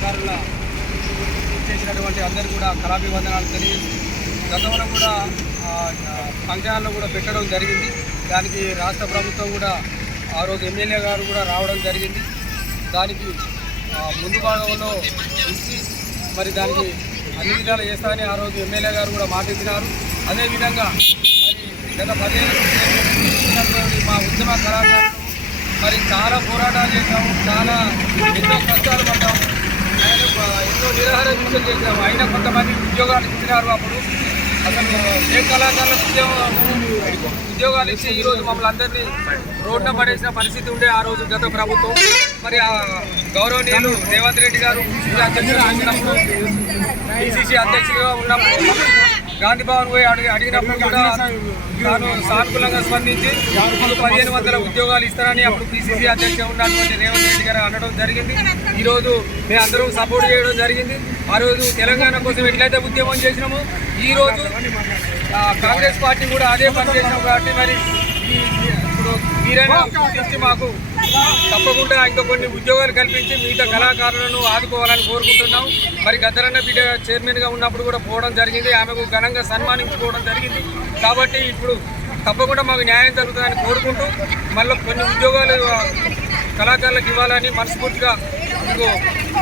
కళాకారుల చేసినటువంటి అందరూ కూడా కళాభివందనాలు తెలియజేసి గతంలో కూడా ఫంక్షన్లో కూడా పెట్టడం జరిగింది. దానికి రాష్ట్ర ప్రభుత్వం కూడా ఆ రోజు ఎమ్మెల్యే గారు కూడా రావడం జరిగింది. దానికి ముందు భాగంలో ఇచ్చి మరి దానికి అన్ని విధాలు చేస్తారని ఆ రోజు ఎమ్మెల్యే గారు కూడా మాట ఇచ్చినారు. అదేవిధంగా మరి గత 10 ఏళ్ళ మా ఉద్యమ కళాకారులు మరి చాలా పోరాటాలు చేసాము, చాలా ఎన్నో కష్టాలు పడ్డాము, ఎన్నో నిరాహార దీక్షలు చేసాము. అయినా కొంతమంది ఉద్యోగాలు ఇచ్చినారు. అప్పుడు అసలు ఏ కళాకారులకు ఉద్యోగాలు ఇచ్చి ఈరోజు మమ్మల్ని అందరినీ రోడ్న పడేసిన పరిస్థితి ఉండే ఆ రోజు గత ప్రభుత్వం. మరి ఆ గౌరవనీయులు రేవంత్ రెడ్డి గారు పిసిసి అధ్యక్షులుగా ఉన్నప్పుడు గాంధీ భవన్ పోయి అడిగినప్పుడు కూడా తాను సానుకూలంగా స్పందించి 1500 ఉద్యోగాలు ఇస్తారని అప్పుడు పిసిసి అధ్యక్షుడు ఉన్నటువంటి రేవంత్ రెడ్డి గారు అనడం జరిగింది. ఈరోజు మేము అందరూ సపోర్ట్ చేయడం జరిగింది. ఆ రోజు తెలంగాణ కోసం ఎట్లయితే ఉద్యమం చేసినామో ఈరోజు కాంగ్రెస్ పార్టీ కూడా అదే పని చేసినాం. కాబట్టి మరి ఇప్పుడు మీరైనా గుర్తించి మాకు తప్పకుండా ఇంకా కొన్ని ఉద్యోగాలు కల్పించి మిగతా కళాకారులను ఆదుకోవాలని కోరుకుంటున్నాం. మరి గద్దరన్న బిడ్డ చైర్మన్గా ఉన్నప్పుడు కూడా పోవడం జరిగింది, ఆమెకు ఘనంగా సన్మానించుకోవడం జరిగింది. కాబట్టి ఇప్పుడు తప్పకుండా మాకు న్యాయం జరుగుతుందని కోరుకుంటూ మళ్ళీ కొన్ని ఉద్యోగాలు కళాకారులకు ఇవ్వాలని మనస్ఫూర్తిగా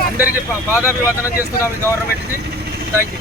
అందరికీ పాదాభివందనం చేస్తున్నాం ఈ గవర్నమెంట్కి. Thank you.